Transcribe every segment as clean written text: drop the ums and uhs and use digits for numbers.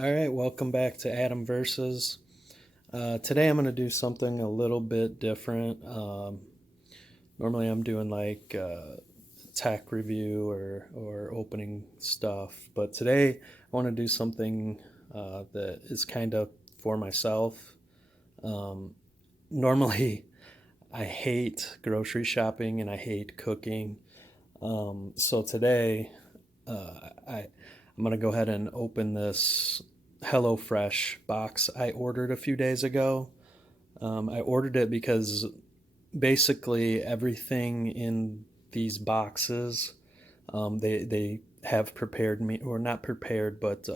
All right, welcome back to Adam Versus. Today I'm going to do something a little bit different. Normally I'm doing like tech review or opening stuff, but today I want to do something that is kind of for myself. Um, Normally I hate grocery shopping and I hate cooking. So today I'm going to go ahead and open this HelloFresh box I ordered a few days ago. I ordered it because basically everything in these boxes they have prepared me, or not prepared, but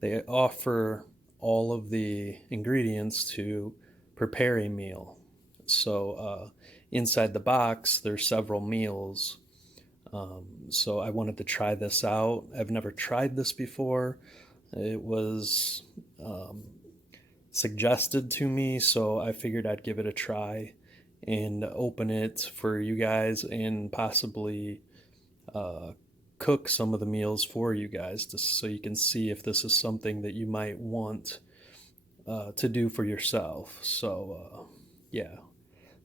they offer all of the ingredients to prepare a meal. So inside the box there's several meals. So I wanted to try this out. I've never tried this before. It was suggested to me, so I figured I'd give it a try and open it for you guys and possibly uh, cook some of the meals for you guys so you can see if this is something that you might want to do for yourself. So, yeah,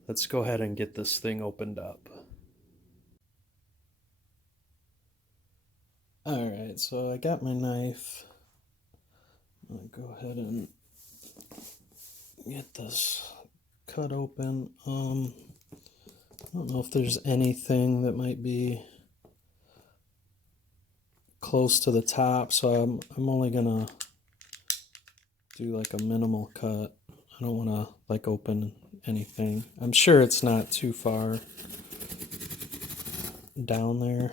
let's go ahead and get this thing opened up. All right, so I got my knife. I'll go ahead and get this cut open. I don't know if there's anything that might be close to the top, so I'm only gonna do like a minimal cut. I don't want to like open anything. I'm sure it's not too far down there,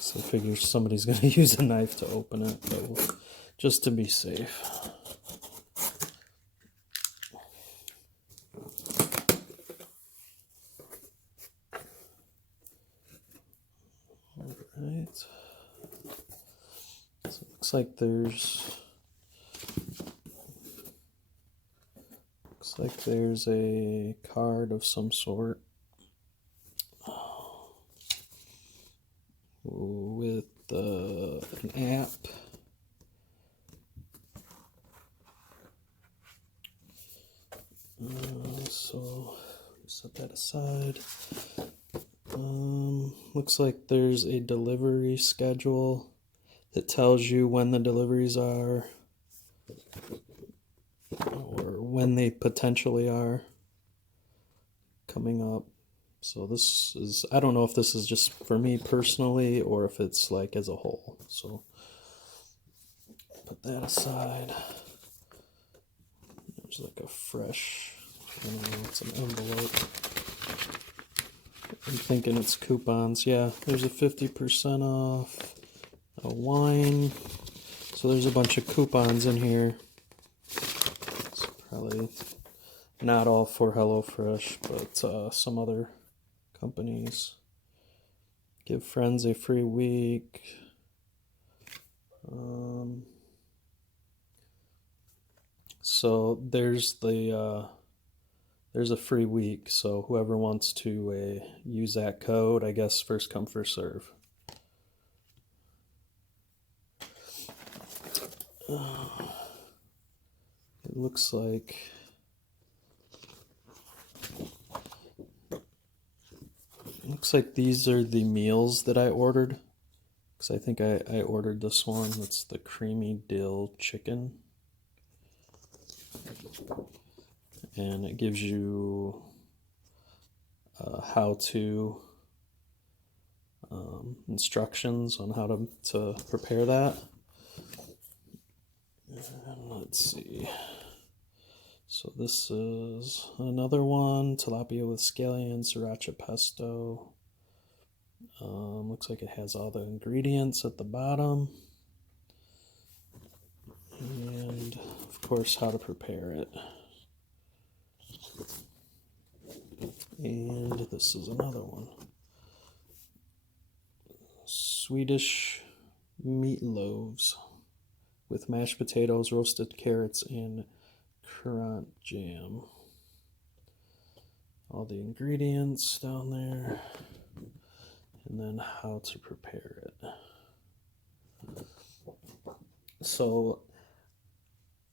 so I figure somebody's gonna use a knife to open it, but just to be safe. Alright. So it looks like there's a card of some sort with an app. So set that aside. Looks like there's a delivery schedule that tells you when the deliveries are, or when they potentially are coming up. So this is, I don't know if this is just for me personally or if it's like as a whole. So put that aside. There's like a fresh, I don't know, it's an envelope. I'm thinking it's coupons. Yeah, there's a 50% off, a wine. So there's a bunch of coupons in here. It's probably not all for HelloFresh, but some other companies. Give friends a free week. So there's a free week. So whoever wants to use that code, I guess first come first serve. It looks like these are the meals that I ordered, because I think I ordered this one. It's the creamy dill chicken, and it gives you how-to instructions on how to prepare that. And let's see. So this is another one, tilapia with scallion, sriracha pesto. Looks like it has all the ingredients at the bottom. And of course how to prepare it. And this is another one. Swedish meatloaves with mashed potatoes, roasted carrots, and currant jam. All the ingredients down there, and then how to prepare it. So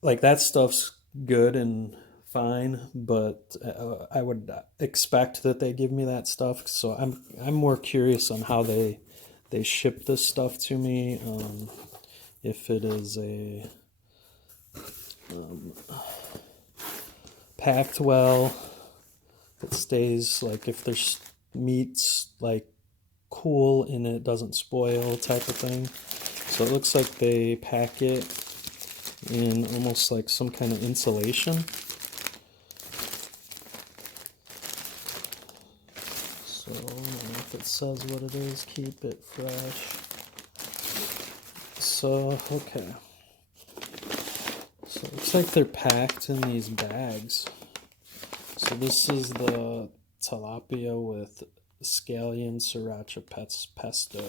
like that stuff's good and fine, but I would expect that they give me that stuff. So I'm more curious on how they ship this stuff to me. If it is a packed well, it stays like if there's meats like cool and it doesn't spoil type of thing. So it looks like they pack it in almost like some kind of insulation. So I don't know if it says what it is, keep it fresh. So, okay. So it looks like they're packed in these bags. So this is the tilapia with scallion sriracha pesto.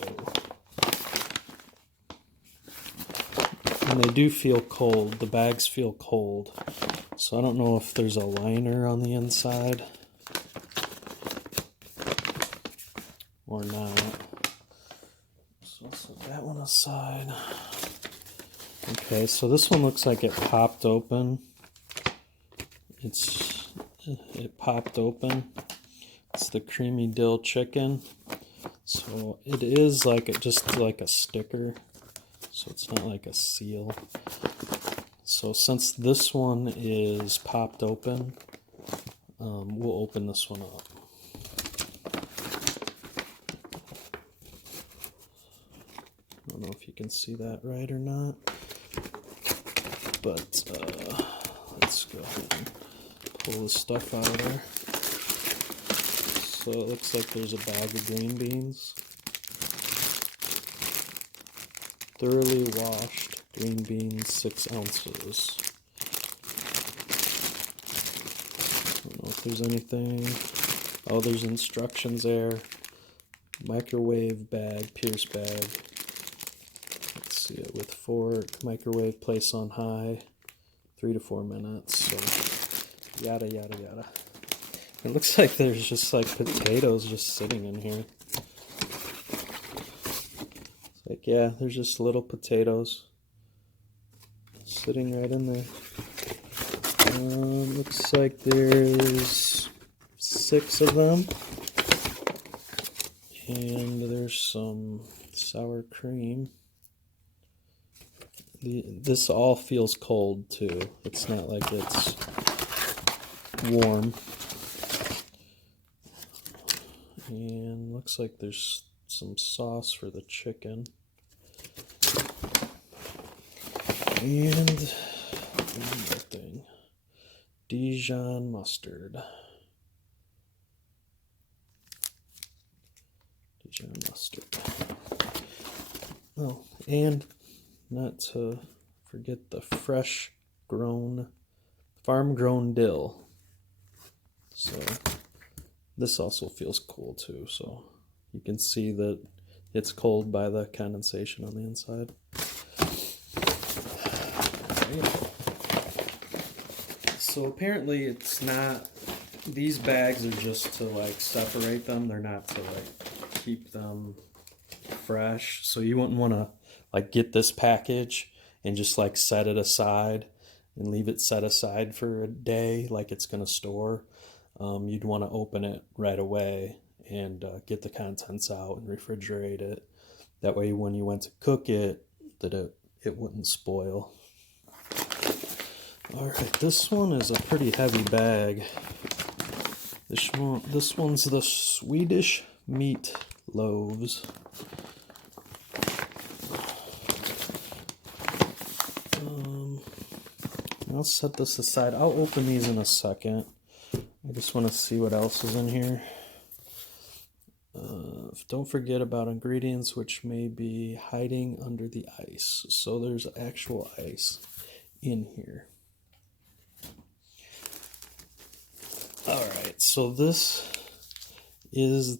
And they do feel cold. The bags feel cold. So I don't know if there's a liner on the inside or not. So I'll set that one aside. Okay, so this one looks like it popped open. It popped open. It's the creamy dill chicken. So it is like just like a sticker. So it's not like a seal. So since this one is popped open, we'll open this one up. I don't know if you can see that right or not, but let's go ahead and pull this stuff out of there. So it looks like there's a bag of green beans. Thoroughly washed green beans, 6 ounces. I don't know if there's anything. Oh, there's instructions there. Microwave bag, Pierce bag. Let's see it with fork. Microwave, place on high. 3 to 4 minutes. So yada yada yada. It looks like there's just like potatoes just sitting in here. It's like, yeah, there's just little potatoes sitting right in there. Looks like there's 6 of them. And there's some sour cream. This all feels cold too. It's not like it's warm. And looks like there's some sauce for the chicken. And one more thing. Dijon mustard. Dijon mustard. Oh, and not to forget the fresh grown, farm grown dill. So this also feels cool too, so you can see that it's cold by the condensation on the inside. So apparently it's not, these bags are just to like separate them, they're not to like keep them fresh. So you wouldn't want to like get this package and just like set it aside and leave it set aside for a day like it's going to store. You'd want to open it right away and get the contents out and refrigerate it. That way when you went to cook it, that it wouldn't spoil. Alright, this one is a pretty heavy bag. This one's the Swedish meat loaves. I'll set this aside. I'll open these in a second. I just want to see what else is in here. Don't forget about ingredients which may be hiding under the ice. So there's actual ice in here. Alright, so this is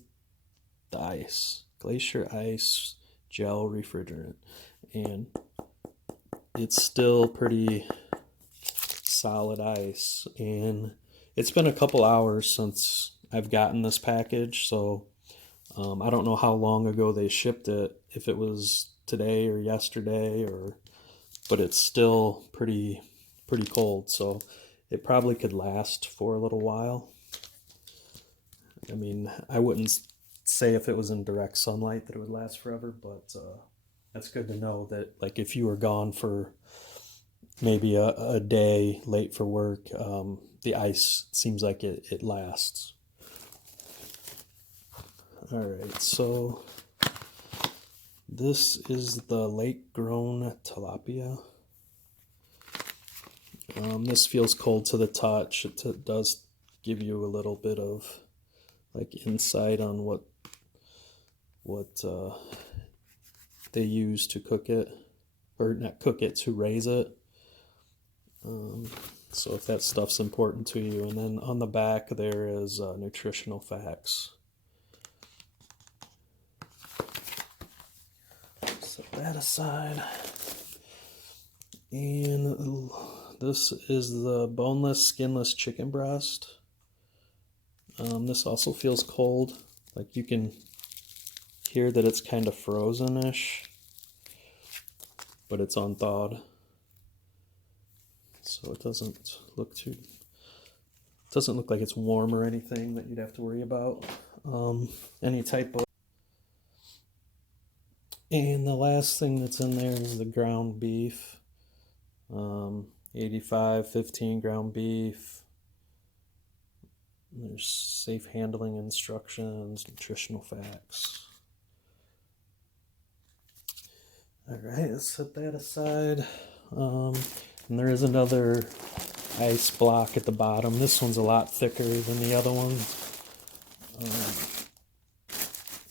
the ice. Glacier ice gel refrigerant. And it's still pretty solid ice. And it's been a couple hours since I've gotten this package, so I don't know how long ago they shipped it, if it was today or yesterday or but it's still pretty cold, so it probably could last for a little while. I mean, I wouldn't say if it was in direct sunlight that it would last forever, but that's good to know that, like, if you were gone for maybe a day late for work, the ice seems like it lasts. All right, so this is the lake-grown tilapia. This feels cold to the touch. It does give you a little bit of like insight on what they use to cook it, or not cook it, to raise it. So if that stuff's important to you. And then on the back there is nutritional facts. Set that aside. And this is the boneless, skinless chicken breast. This also feels cold. Like, you can hear that it's kind of frozen-ish, but it's unthawed. So it doesn't look like it's warm or anything that you'd have to worry about. Any type of. And the last thing that's in there is the ground beef. 85/15 ground beef. There's safe handling instructions, nutritional facts. All right, let's set that aside. And there is another ice block at the bottom. This one's a lot thicker than the other one.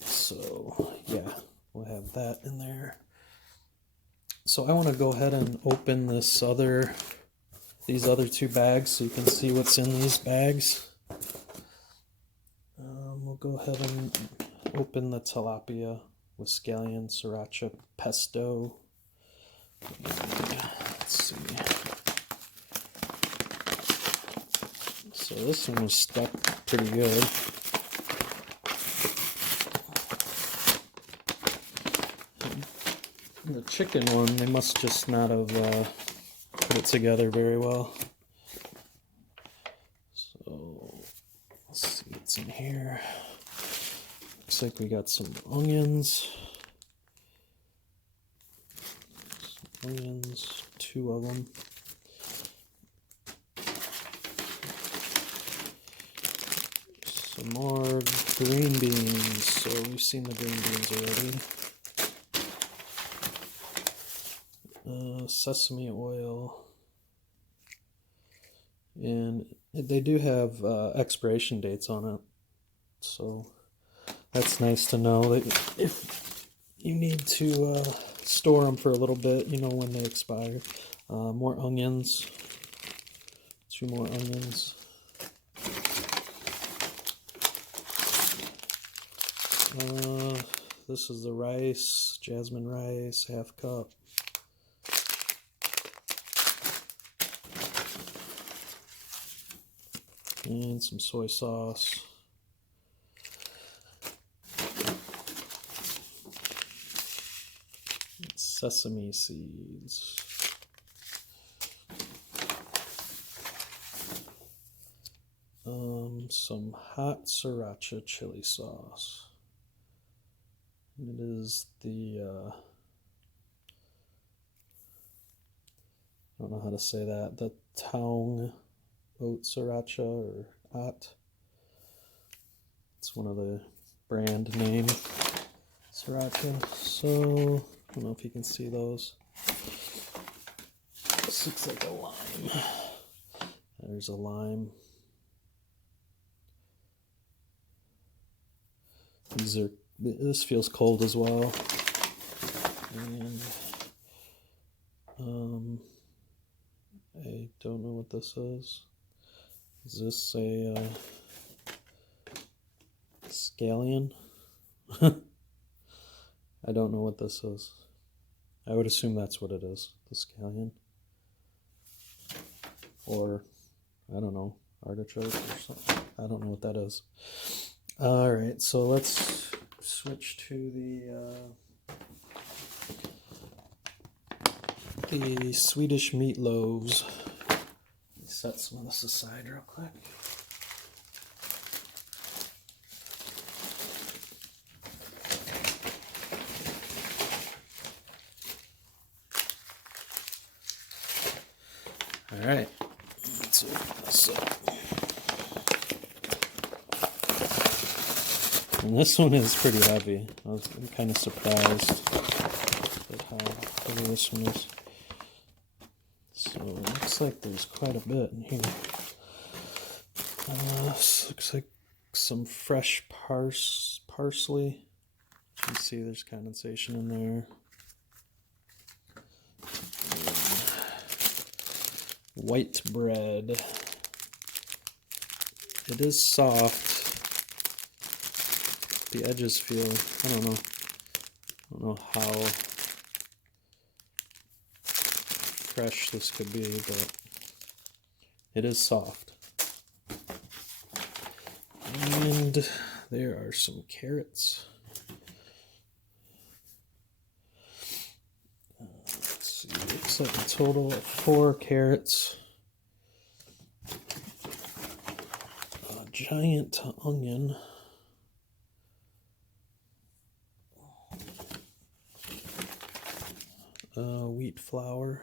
So yeah, we'll have that in there. So I want to go ahead and open these other two bags so you can see what's in these bags. We'll go ahead and open the tilapia with scallion, sriracha, pesto. Let's see. So this one was stuck pretty good. The chicken one, they must just not have put it together very well. So let's see what's in here. Looks like we got some onions. Two of them. Some more green beans. So we've seen the green beans already. Sesame oil. And they do have expiration dates on it. So that's nice to know that if you need to store them for a little bit, you know when they expire. More onions. 2 more onions. This is the rice, jasmine rice, 1/2 cup. And some soy sauce. Sesame seeds. Some hot sriracha chili sauce. It is the I don't know how to say that. The Tong oat sriracha, or Ott. It's one of the brand name sriracha. So I don't know if you can see those. This looks like a lime. There's a lime. This feels cold as well. And I don't know what this is. Is this a scallion? I don't know what this is. I would assume that's what it is, the scallion. Or, I don't know, artichoke or something. I don't know what that is. Alright, so let's switch to the the Swedish meatloaves. Let me set some of this aside real quick. All right, let's open this up. And this one is pretty heavy. I'm kind of surprised at how heavy this one is. So it looks like there's quite a bit in here. This looks like some fresh parsley. You can see there's condensation in there. White bread. It is soft. The edges feel, I don't know how fresh this could be, but it is soft. And there are some carrots. Let's see, looks like a total of 4 carrots. A giant onion. Wheat flour.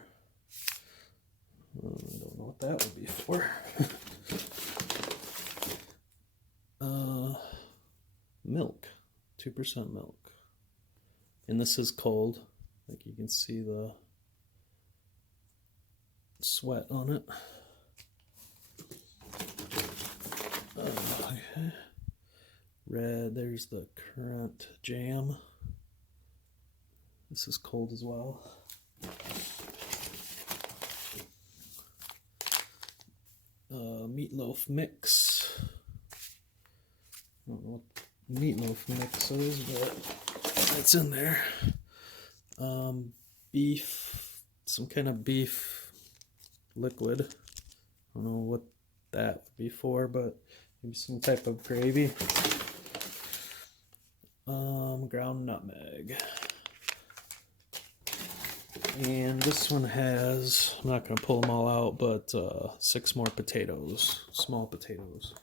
I don't know what that would be for. Milk, 2% milk. And this is cold. Like you can see the sweat on it. Okay. Red, there's the currant jam. This is cold as well. Meatloaf mix. I don't know what meatloaf mix is, but it's in there. Beef, some kind of beef liquid. I don't know what that would be for, but maybe some type of gravy. Ground nutmeg. And this one has, I'm not going to pull them all out, but 6 more potatoes, small potatoes.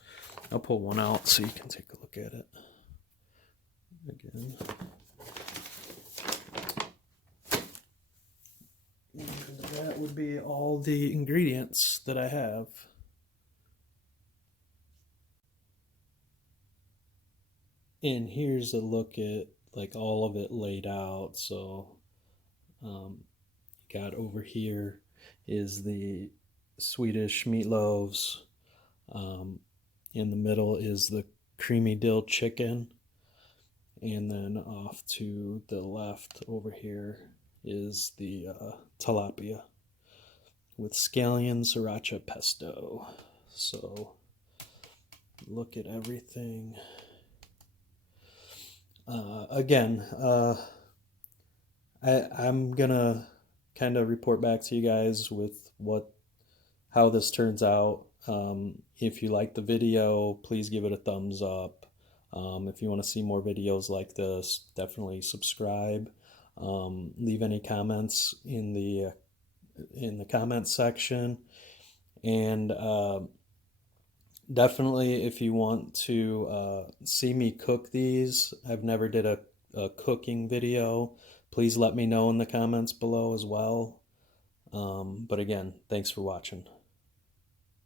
I'll pull one out so you can take a look at it again. And that would be all the ingredients that I have. And here's a look at like all of it laid out. So got over here is the Swedish meatloaves. In the middle is the creamy dill chicken. And then off to the left over here is the tilapia with scallion sriracha pesto. So look at everything. Again, I'm gonna kind of report back to you guys with how this turns out. If you like the video, please give it a thumbs up. If you want to see more videos like this, definitely subscribe. Leave any comments in the comments section, and definitely if you want to see me cook these, I've never did a cooking video. Please let me know in the comments below as well. But again, thanks for watching.